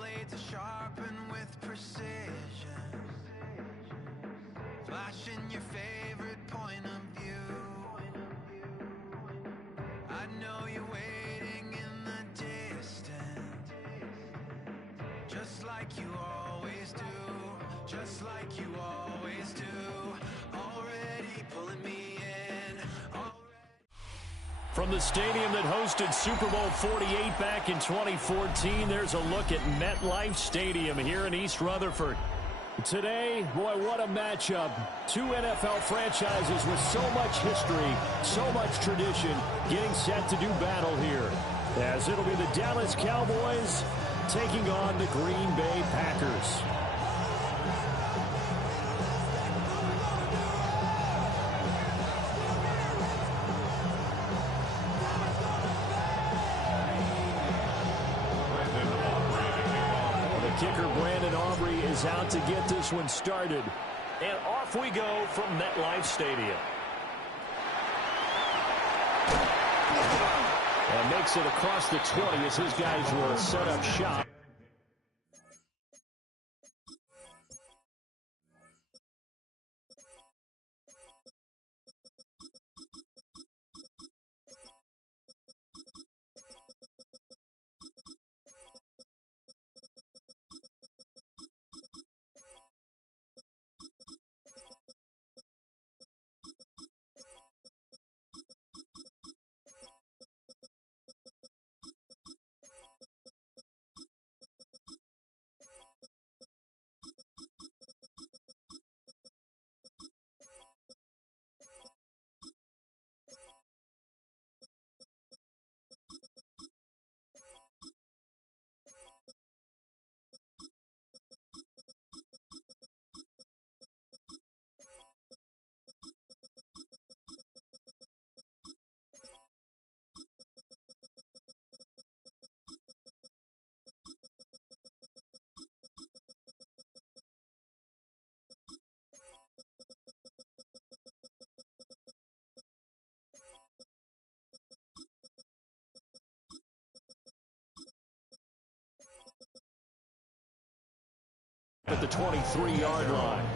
blades are sharpened with precision, flashing your favorite point of view. I know you're waiting in the distance, just like you always do, just like you always do. Already pulling me in. From the stadium that hosted Super Bowl 48 back in 2014, there's a look at MetLife Stadium here in East Rutherford. Today, boy, what a matchup. Two NFL franchises with so much history, so much tradition, getting set to do battle here, as it'll be the Dallas Cowboys taking on the Green Bay Packers. Kicker Brandon Aubrey is out to get this one started. And off we go from MetLife Stadium. And makes it across the 20 as his guys will set up shop. At the 23-yard line.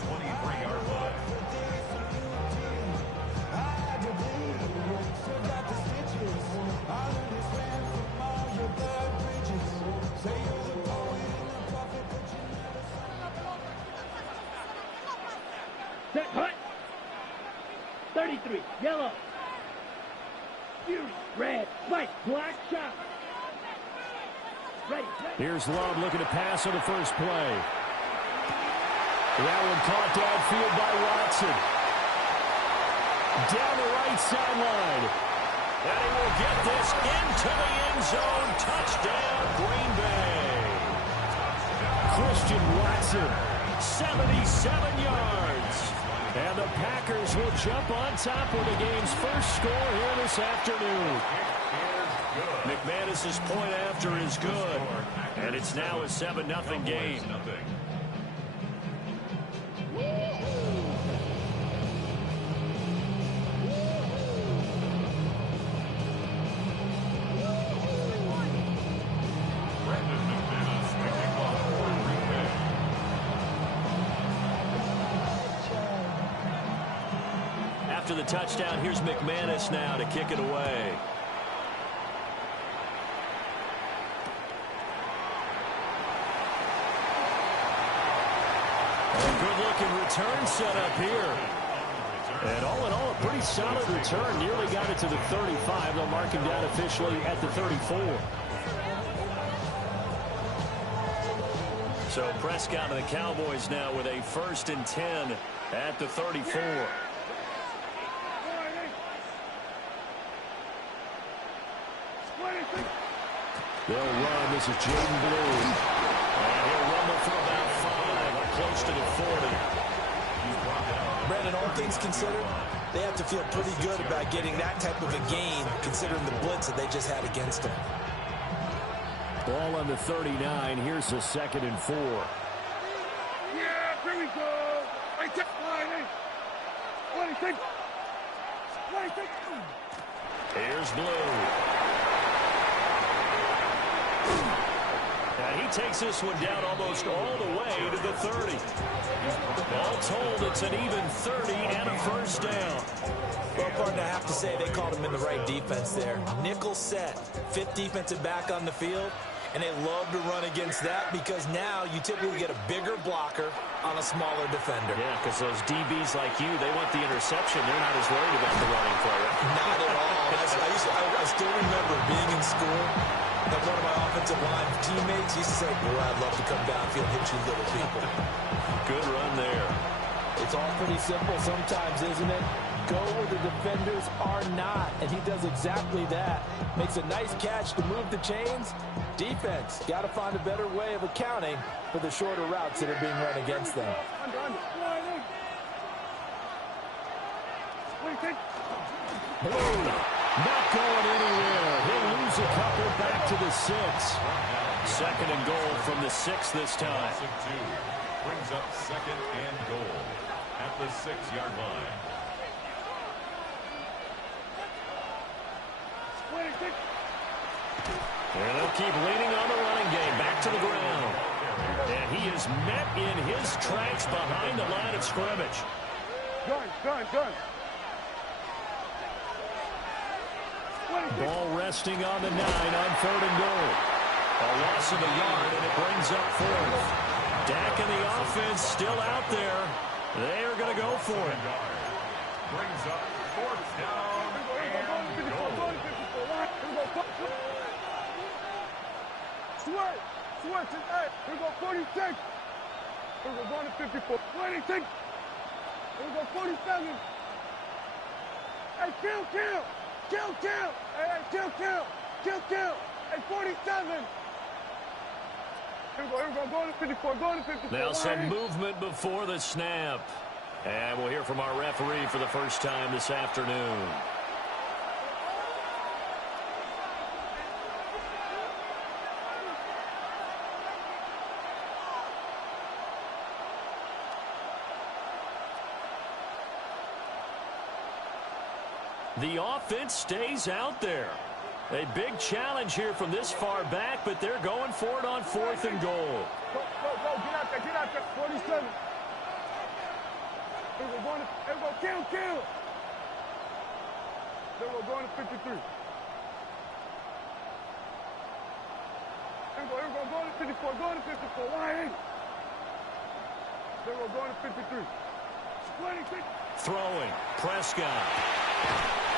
Set, hut. 33, yellow. Fury, red, white, black, shot. Ready. Here's Love looking to pass on the first play. That one caught downfield by Watson. Down the right sideline. And he will get this into the end zone. Touchdown, Green Bay. Christian Watson, 77 yards. And the Packers will jump on top with the game's first score here this afternoon. McManus's point after is good. And it's now a 7-0 game. After the touchdown, here's McManus now to kick it away. A good-looking return set up here. And all in all, a pretty solid return. Nearly got it to the 35. They'll mark him down officially at the 34. So Prescott and the Cowboys now with a 1st and 10 at the 34. They'll run. This is Jaden Blue. And he'll rumble for about 5, up close to the 40. Brandon, all things considered, they have to feel pretty good about getting that type of a gain, considering the blitz that they just had against them. Ball on the 39. Here's a 2nd and 4. Yeah, here we go. Here's Blue. And he takes this one down almost all the way to the 30. All told, it's an even 30 and a first down. Well, partner, I have to say they called him in the right defense there. Nickel set, fifth defensive back on the field, and they love to run against that because now you typically get a bigger blocker on a smaller defender. Yeah, because those DBs like you, they want the interception. They're not as worried about the running play. Not at all. I still remember being in school, and one of my offensive line teammates used to say, boy, I'd love to come downfield and hit you little people. Good run there. It's all pretty simple sometimes, isn't it? Go where the defenders are not, and he does exactly that. Makes a nice catch to move the chains. Defense, got to find a better way of accounting for the shorter routes that are being run against them. Not going anywhere. He'll lose a couple back to the 6. Second and goal from the 6 this time. Brings up second and goal at the 6-yard line. And they'll keep leaning on the running game. Back to the ground. And he is met in his tracks behind the line of scrimmage. Gun. Ball resting on the 9 on 3rd and goal. A loss of a yard, and it brings up 4th. Dak and the offense still out there. They are going to go for it. Brings up 4th down and goal. Sweat, hey, here we go 46. Here we go going to 54. 26. Here we go 47. Hey, kill. Hey, kill. Hey, 47. Here we go, going to 54, Now some movement before the snap. And we'll hear from our referee for the first time this afternoon. The offense stays out there. A big challenge here from this far back, but they're going for it on 4th and goal. Go, get out there, 47. Here we go, kill. Then we're going to 53. Here we go, going to 54, line 8. Then we're going to 53. 26. Throwing, Prescott.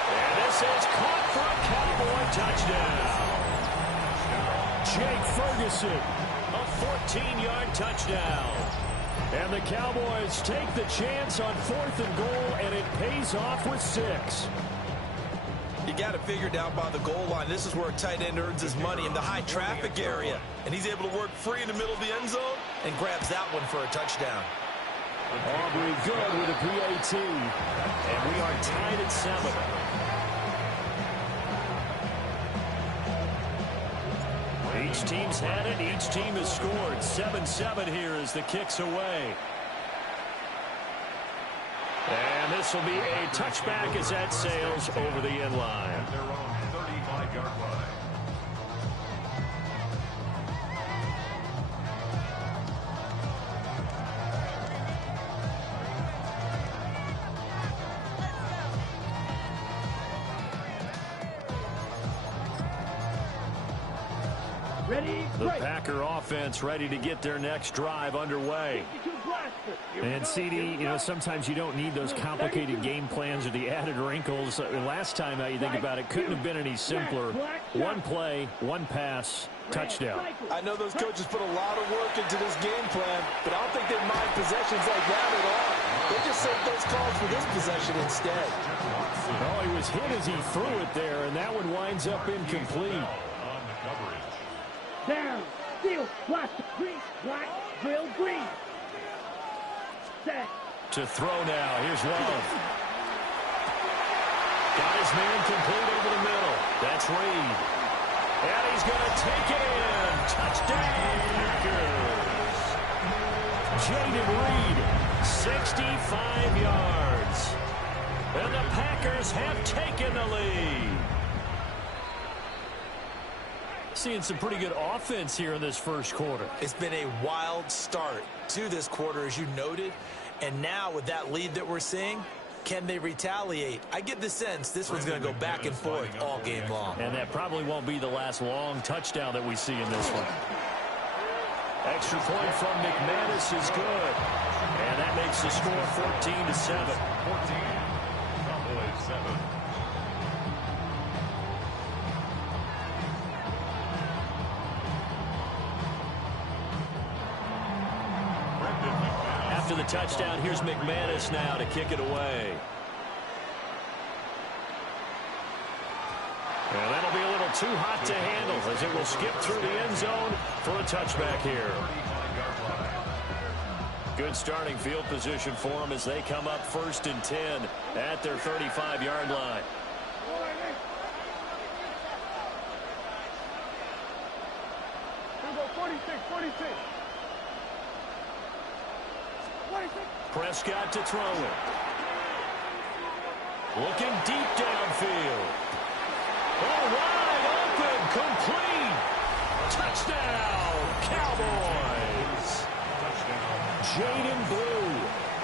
And this is caught for a Cowboy touchdown. Jake Ferguson, a 14-yard touchdown. And the Cowboys take the chance on 4th and goal, and it pays off with 6. You got to figure down by the goal line. This is where a tight end earns his money in the high traffic area. And he's able to work free in the middle of the end zone and grabs that one for a touchdown. Aubrey good with a PAT. And we are tied at 7. Each team's had it. Each team has scored. 7-7 here as the kick's away. And this will be a touchback as that sails over the end line. At their own 35-yard line. The Packer offense ready to get their next drive underway. And CD, sometimes you don't need those complicated game plans or the added wrinkles. Last time out, you think about it, couldn't have been any simpler. One play, one pass, touchdown. I know those coaches put a lot of work into this game plan, but I don't think they mind possessions like that at all. They just save those calls for this possession instead. Oh, he was hit as he threw it there, and that one winds up incomplete. On the coverage. Down, steal, watch, green, black, drill, green. Set. To throw now, here's Love. Got his man complete over the middle. That's Reed. And he's going to take it in. Touchdown, Packers. Jaden Reed, 65 yards. And the Packers have taken the lead. seeing some pretty good offense here in this first quarter. It's been a wild start to this quarter, as you noted. And now with that lead that we're seeing, can they retaliate? I get the sense this one's going to go back and forth all game long. And that probably won't be the last long touchdown that we see in this one. Extra point from McManus is good. And that makes the score 14-7. 14. Cowboys 7. After the touchdown, here's McManus now to kick it away. And that'll be a little too hot to handle as it will skip through the end zone for a touchback here. Good starting field position for them as they come up 1st and 10 at their 35-yard line. Here we go, 46, 46. Prescott to throw it. Looking deep downfield. Oh, wide open, complete. Touchdown, Cowboys. Jaden Blue,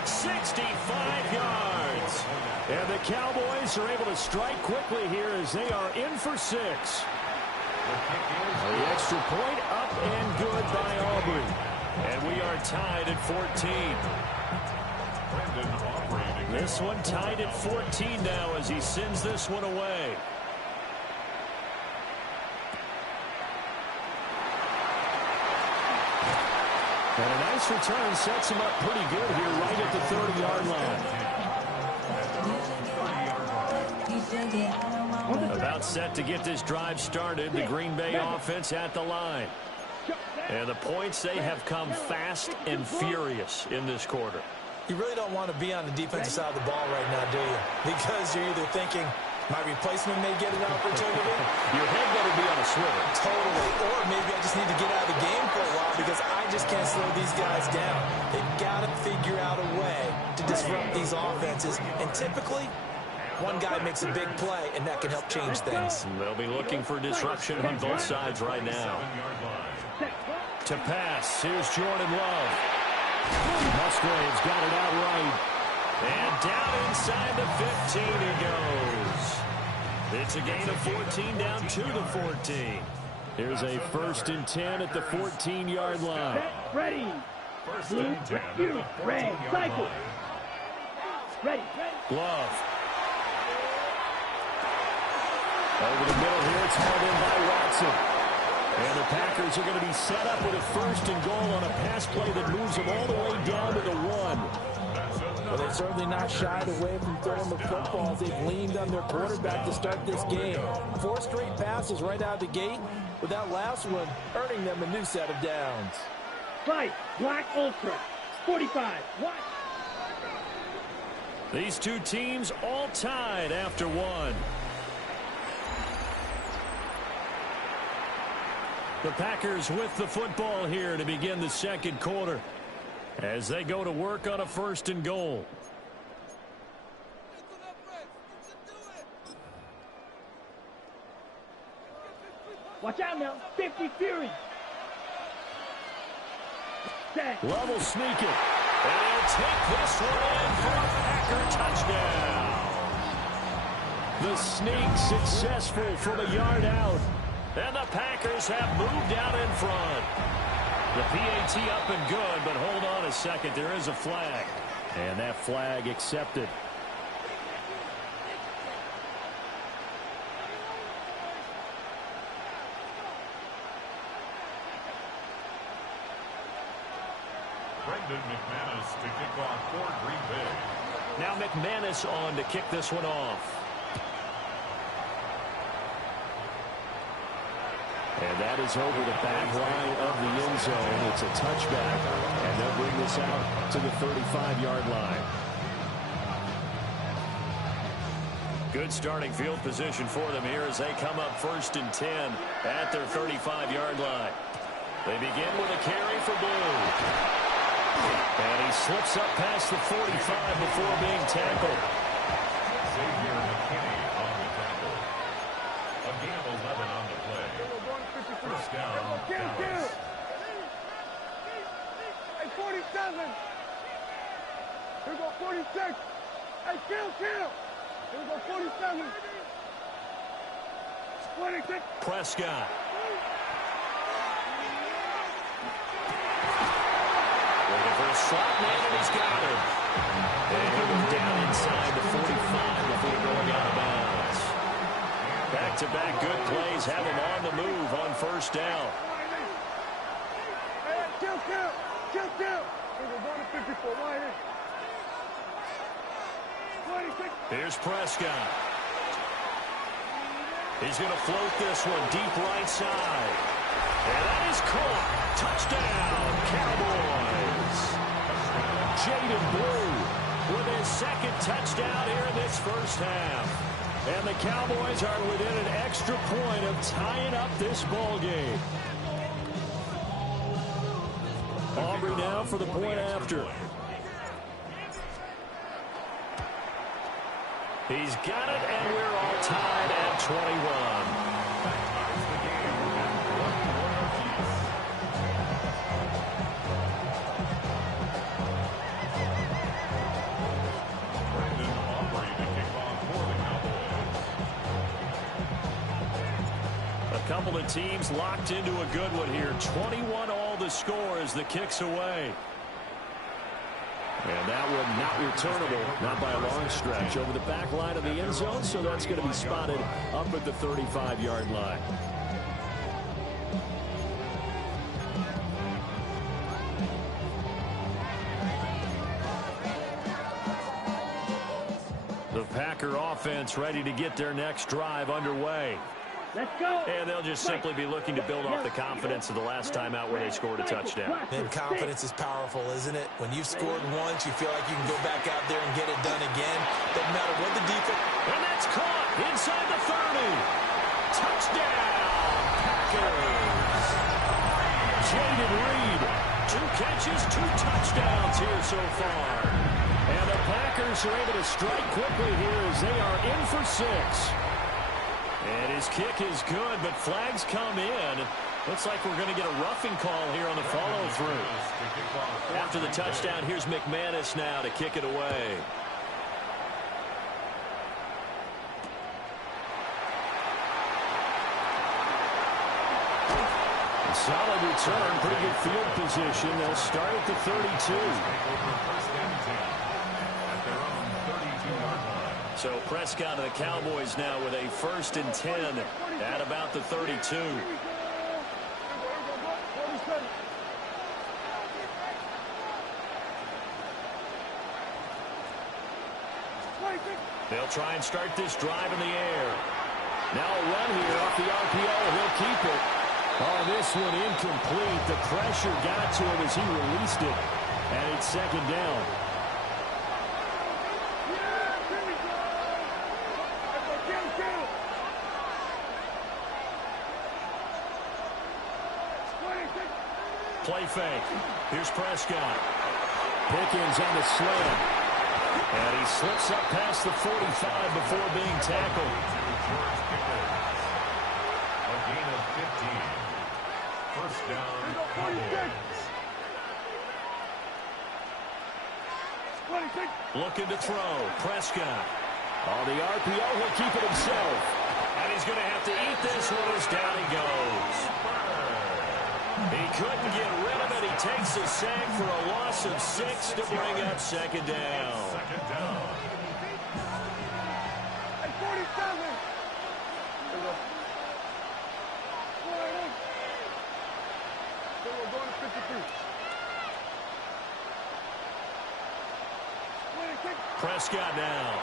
65 yards. And the Cowboys are able to strike quickly here as they are in for 6. The extra point up and good by Aubrey. And we are tied at 14. This one tied at 14 now as he sends this one away. And a nice return sets him up pretty good here right at the 30-yard line. About set to get this drive started. The Green Bay offense at the line. And the points, they have come fast and furious in this quarter. You really don't want to be on the defensive side of the ball right now, do you? Because you're either thinking, my replacement may get an opportunity. Your head better be on a swivel. Totally. Or maybe I just need to get out of the game for a while because I just can't slow these guys down. They've got to figure out a way to disrupt these offenses. And typically, one guy makes a big play, and that can help change things. They'll be looking for disruption on both sides right now. To pass, here's Jordan Love. Musgrave's got it out right. And down inside the 15 he goes. It's a gain of 14 down to the 14. Here's a 1st and 10 at the 14-yard line. Ready. 1st and 10 at the 14-yard line. Ready. Love. Over the middle here, it's hauled in by Watson. And the Packers are going to be set up with a 1st and goal on a pass play that moves them all the way down to the 1. Well, they've certainly not shied away from throwing the footballs. They've leaned on their quarterback to start this game. 4 straight passes right out of the gate, with that last one earning them a new set of downs. Fight, Black Ultra, 45, what? These two teams all tied after 1. The Packers with the football here to begin the second quarter as they go to work on a 1st and goal. Watch out now, 50 Fury. Love will sneak it. And he'll take this one in for a Packer touchdown. The sneak successful from a yard out. And the Packers have moved out in front. The PAT up and good, but hold on a second. There is a flag. And that flag accepted. Brendan McManus to kick off for Green Bay. Now McManus on to kick this one off. And that is over the back line of the end zone. It's a touchback. And they'll bring this out to the 35-yard line. Good starting field position for them here as they come up 1st and 10 at their 35-yard line. They begin with a carry for Blue. And he slips up past the 45 before being tackled. Xavier McKinney on the tackle. A gain of 11 on the play. 1 47. Here we go, 46. Hey, count. Here we go, 47. 26. Prescott. Looking for a slot man, and he's got it. And he was down inside the 45 before going out of bounds. Back-to-back good plays have him on the move on first down. Hey, count. Here we go, 154. Wide in. 26. Here's Prescott. He's going to float this one deep right side. And that is caught. Touchdown, Cowboys. Jaden Blue with his second touchdown here in this first half. And the Cowboys are within an extra point of tying up this ball game. Aubrey now for the point after. He's got it, and we're all tied at 21. A couple of teams locked into a good one here. 21 all the score as the kick's away. And that one not returnable, not by a long stretch, over the back line of the end zone, so that's going to be spotted up at the 35-yard line. The Packer offense ready to get their next drive underway. Let's go. And they'll just simply be looking to build off the confidence of the last time out where they scored a touchdown. And confidence is powerful, isn't it? When you've scored once, you feel like you can go back out there and get it done again. Doesn't matter what the defense. And that's caught inside the 30. Touchdown, Packers. Jaden Reed, 2 catches, 2 touchdowns here so far. And the Packers are able to strike quickly here as they are in for 6. And his kick is good, but flags come in. Looks like we're going to get a roughing call here on the follow-through. After the touchdown, here's McManus now to kick it away. Solid return, pretty good field position. They'll start at the 32. So Prescott and the Cowboys now with a 1st and 10 at about the 32. They'll try and start this drive in the air. Now a run here off the RPO. He'll keep it. Oh, this one incomplete. The pressure got to him as he released it. And it's 2nd down. Play fake. Here's Prescott. Pickens on the slant. And he slips up past the 45 before being tackled. A gain of 15. First down, Cowboys. Looking to throw. Prescott. On the RPO, he'll keep it himself. And he's going to have to eat this one as down he goes. He couldn't get rid of it. He takes a sack for a loss of 6 to bring up 2nd down. Second down. Hey, 47. Here we go. So we're going to 53. 26. Prescott now.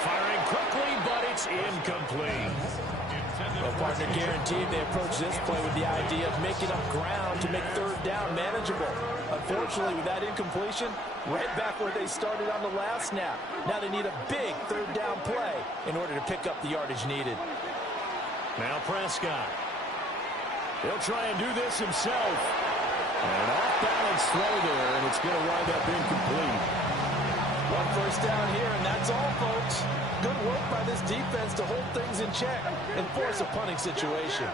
Firing quickly, but it's incomplete. Well, partner, guaranteed they approach this play with the idea of making up ground to make 3rd down manageable. Unfortunately, with that incompletion, right back where they started on the last snap. Now they need a big 3rd down play in order to pick up the yardage needed. Now Prescott. He'll try and do this himself. An off-balance throw there, and it's going to wind up incomplete. 1 first down here, and that's all, folks. Good work by this defense to hold things in check and force a punting situation.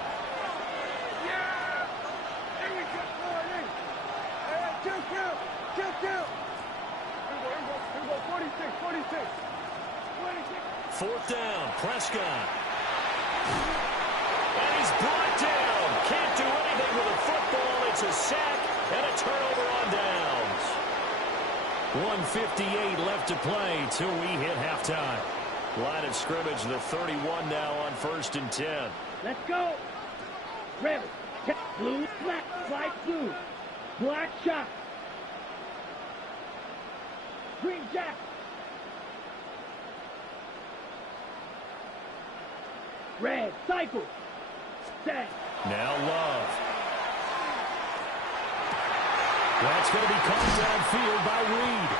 Count. Here we go. 46. 26. Fourth down, Prescott. And he's brought down. Can't do anything with a football. It's a sack and a turnover on downs. 1:58 left to play till we hit halftime. Line of scrimmage, the 31 now on 1st and 10. Let's go. Red, blue, black, white, blue. Black shot. Green jack. Red, cycle. Set. Now Love. That's going to be caught downfield by Reed.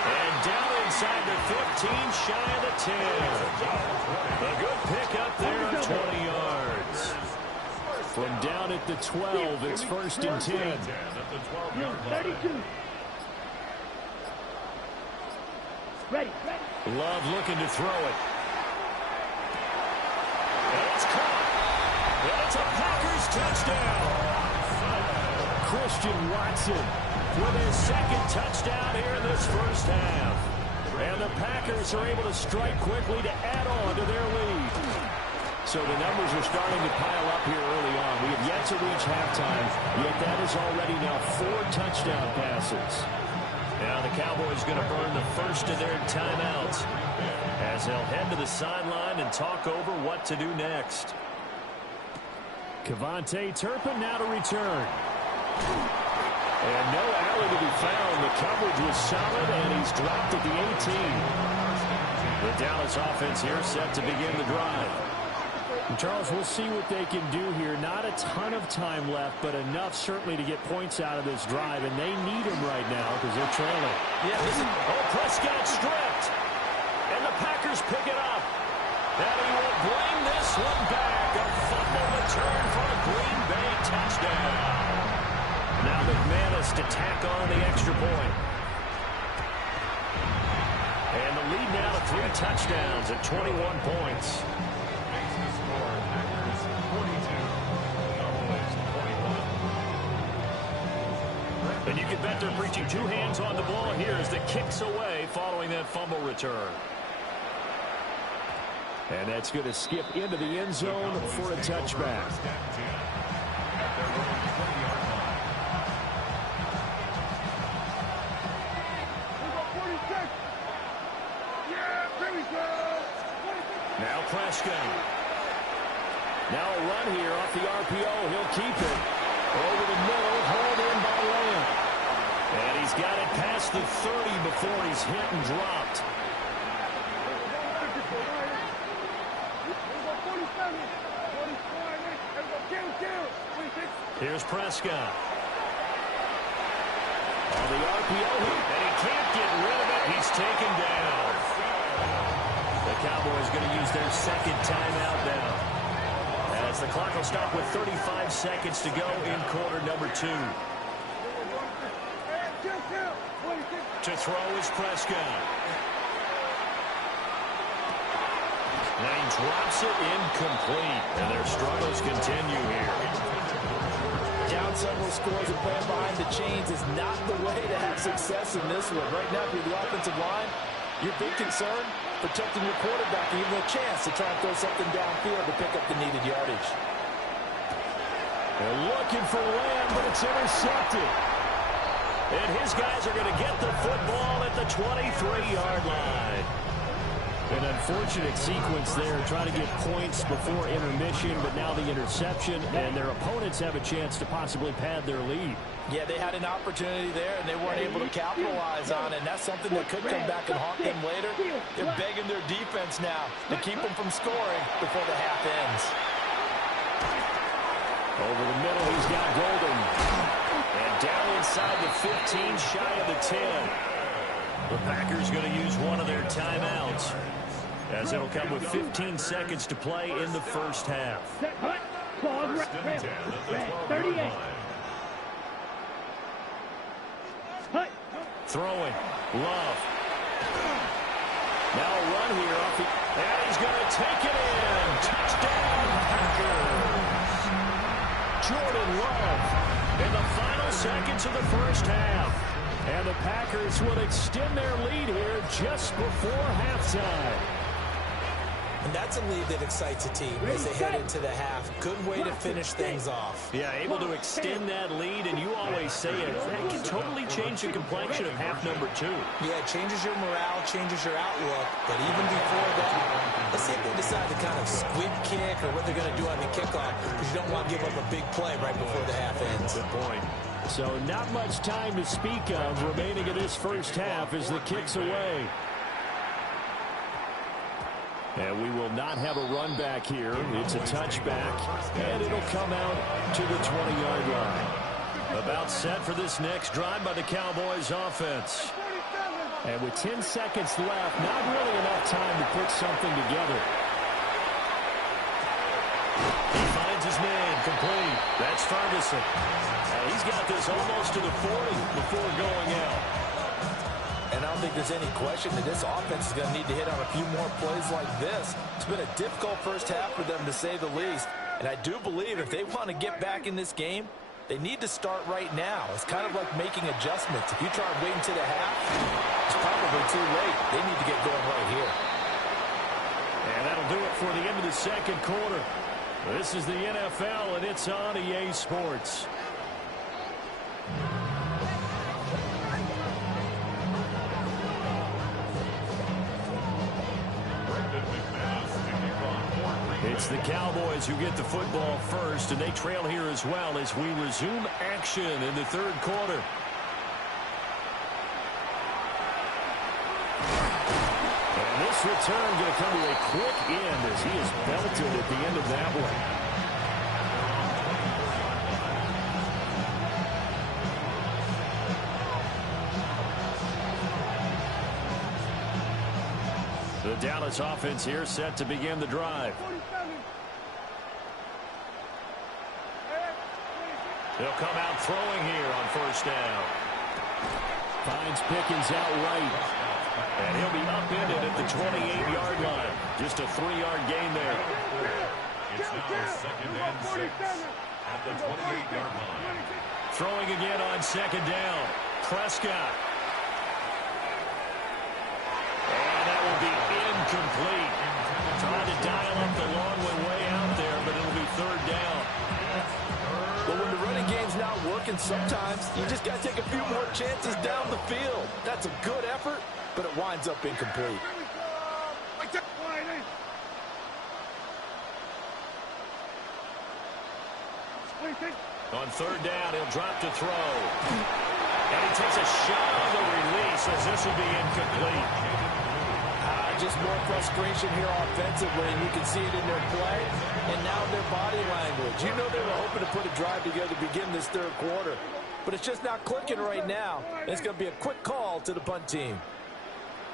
And down inside the 15, shy of the 10. A good pickup there of 20 yards. From down at the 12, it's 1st and 10. 32. Ready. Love looking to throw it. And it's caught. And it's a Packers touchdown. Christian Watson with his second touchdown here in this first half. And the Packers are able to strike quickly to add on to their lead. So the numbers are starting to pile up here early on. We have yet to reach halftime, yet that is already now 4 touchdown passes. Now the Cowboys going to burn the first of their timeouts as they'll head to the sideline and talk over what to do next. Kevontae Turpin now to return. And no alley to be found. The coverage was solid, and he's dropped at the 18. The Dallas offense here set to begin the drive. And Charles, we'll see what they can do here. Not a ton of time left, but enough certainly to get points out of this drive, and they need them right now because they're trailing. Yeah, listen. Oh, Prescott stripped, and the Packers pick it up. And he will bring this one back. A fumble return for a Green Bay touchdown. Now McManus to tack on the extra point. And the lead now to 3 touchdowns at 21 points. And you can bet they're preaching 2 hands on the ball here as the kick's away following that fumble return. And that's going to skip into the end zone for a touchback. Now Prescott. Now a run here off the RPO. He'll keep it. Over the middle, hauled in by Lamb. And he's got it past the 30 before he's hit and dropped. Here's Prescott. On the RPO, and he can't get rid of it. He's taken down. The Cowboys going to use their second timeout now. As the clock will stop with 35 seconds to go in quarter number 2. To throw is Prescott. And he drops it incomplete. And their struggles continue here. Down several scores and playing behind the chains is not the way to have success in this one. Right now, if you're the offensive line, your big concern, protecting your quarterback, and even a chance to try and throw something downfield to pick up the needed yardage. They're looking for Lamb, but it's intercepted. And his guys are going to get the football at the 23-yard line. An unfortunate sequence there, trying to get points before intermission, but now the interception, and their opponents have a chance to possibly pad their lead. Yeah, they had an opportunity there, and they weren't able to capitalize on it, and that's something that could come back and haunt them later. They're begging their defense now to keep them from scoring before the half ends. Over the middle, he's got Golden. And down inside the 15, shy of the 10. The Packers going to use one of their timeouts, as it'll come with 15 seconds to play in the first half. 38. Throwing. Love. Now a run here off the... And he's going to take it in. Touchdown, Packers. Jordan Love in the final seconds of the first half. And the Packers will extend their lead here just before halftime. And that's a lead that excites a team as they head into the half. Good way to finish things off. Yeah, able to extend that lead, and you always say it. That can totally change the complexion of half number 2. Yeah, it changes your morale, changes your outlook. But even before that, let's see if they decide to kind of squib kick or what they're going to do on the kickoff, because you don't want to give up a big play right before the half ends. Good point. So not much time to speak of remaining in this first half as the kick's away. And we will not have a run back here. It's a touchback, and it'll come out to the 20-yard line. About set for this next drive by the Cowboys offense. And with 10 seconds left, not really enough time to put something together. He finds his man, complete. That's Ferguson. And he's got this almost to the 40 before going out. And I don't think there's any question that this offense is going to need to hit on a few more plays like this. It's been a difficult first half for them, to say the least. And I do believe if they want to get back in this game, they need to start right now. It's kind of like making adjustments. If you try waiting to the half, it's probably too late. They need to get going right here. And that'll do it for the end of the second quarter. This is the NFL, and it's on EA Sports. It's the Cowboys who get the football first, and they trail here as well as we resume action in the third quarter. And this return going to come to a quick end as he is belted at the end of that one. The Dallas offense here set to begin the drive. They'll come out throwing here on first down. Finds Pickens out right. And he'll be upended at the 28-yard line. Just a 3-yard gain there. It's now 2nd and 6 at the 28-yard line. Throwing again on second down. Prescott. And that will be incomplete. Trying to dial up the long one way out there, but it'll be third down. But when the running game's not working, sometimes you just got to take a few more chances down the field. That's a good effort, but it winds up incomplete. On third down, he'll drop to throw. And he takes a shot on the release as this will be incomplete. Just more frustration here offensively, and you can see it in their play and now their body language. You know they were hoping to put a drive together to begin this third quarter, but it's just not clicking right now. And it's going to be a quick call to the punt team.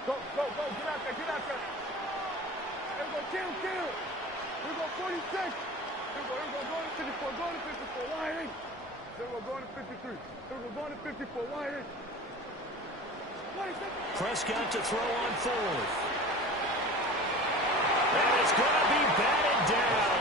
Go, get out there, get out there. Here we go, kill. Here we go, 46. Here we go, go to 54, go to 54, line in. Here we go, go to 53. Here we go, go to 54, line in. Prescott to throw on fourth. And it's going to be batted down.